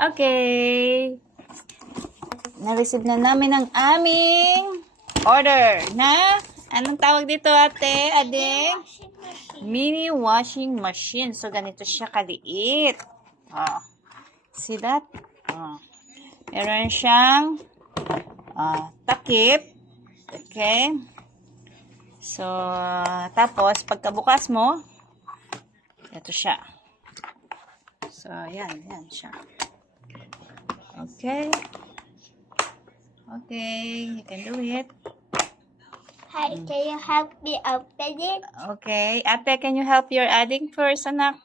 Okay. Na-receive na namin ang aming order na, anong tawag dito ate? Ading? Mini washing machine. So, ganito siya kaliit. Oh. See that? Oh. Meron siyang takip. Okay. So, tapos, pagkabukas mo, ito siya. So, yan siya. Okay. Okay, you can do it. Hi, can you help me open it? Okay. Ate, can you help your adding first, anak?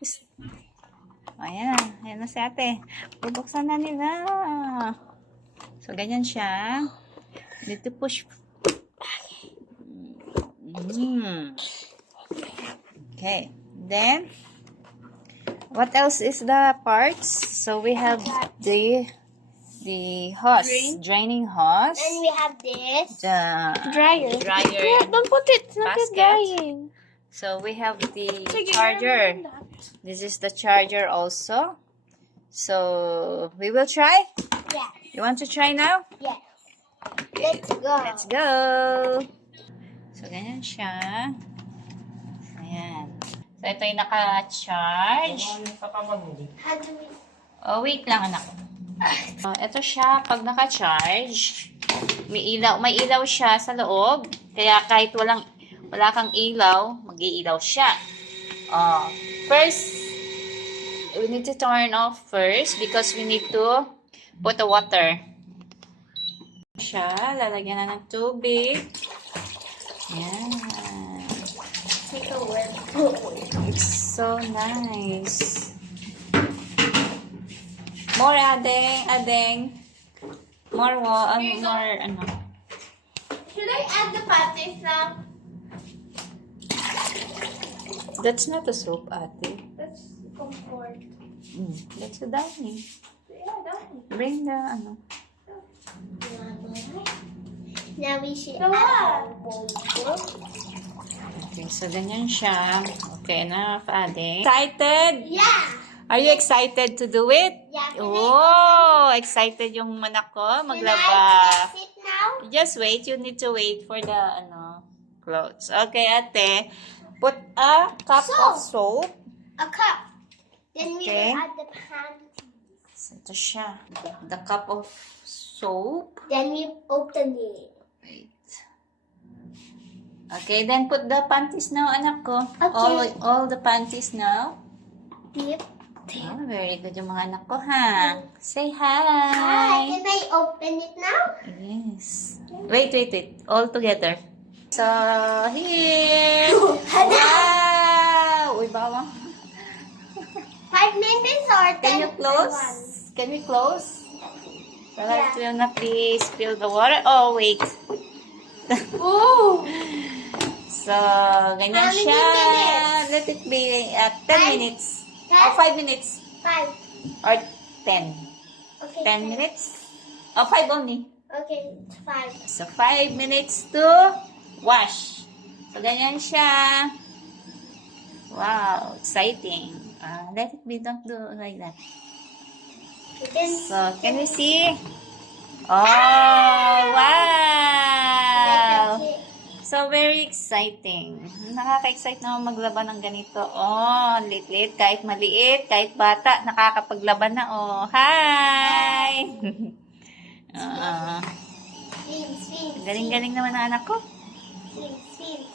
Ayan. Ayan na si ate. Bubuksan na nila. So, ganyan siya. Need to push. Okay. Then, what else is the parts? So, we have the hose, draining hose. And we have this. The Dryer. dryer. Don't put it. It's not Basket. drying. So we have the charger. This is the charger also. So we will try. Yeah. You want to try now? Yes. Let's go. Let's go. So ganyan siya. Ayan. So ito yung naka-charge. How do we... Oh, wait lang anak. Ito siya, pag naka-charge, may ilaw siya sa loob. Kaya kahit wala kang ilaw, mag-iilaw siya. First, we need to turn off first because we need to put the water. Siya, lalagyan na ng tubig. Yan. Take a whip. It's so nice. More adeng. More ano. Should I add the patties now? That's not a soap, ate. That's comfort. That's a downy. Yeah, that one. Bring the ano. Now we should add a bowl. Okay, so ganyan siya. Okay, enough, adeng. Excited? Yeah. Are you excited to do it? Yeah. Oh, excited yung manak ko Can maglaba. I press it now? Just wait. You need to wait for the clothes. Okay, ate. Put a cup of soap. A cup. Then we Okay. will add the panties. Ito siya. The cup of soap. Then we open it. Wait. Okay, then put the panties now, anak ko. Okay. All the panties now. Yep. Oh, very good yung mga anak ko, ha? Say Hi. hi. Can I open it now? Yes. Wait. All together. So, here. Wow! Uy, baka 5 minutes or 10? Can you close? Can we close? So that will not be spill the water. Oh, wait. Oh. So, ganyan How many siya. minutes? Let it be 10 Five? minutes. 10? Or 5 minutes. 5. Or 10. Okay. 10 minutes. Oh, 5 only. Okay, 5. So, 5 minutes to wash. So, ganyan siya. Wow, exciting. Let it be. Don't do like that. So, can we see? Oh, wow! So, very exciting. Nakaka-excite naman maglaban ng ganito. Oh, lit-lit. Kahit maliit, kahit bata, nakakapaglaban na. Oh, hi! Spin. Galing-galing naman ang anak ko. Spin.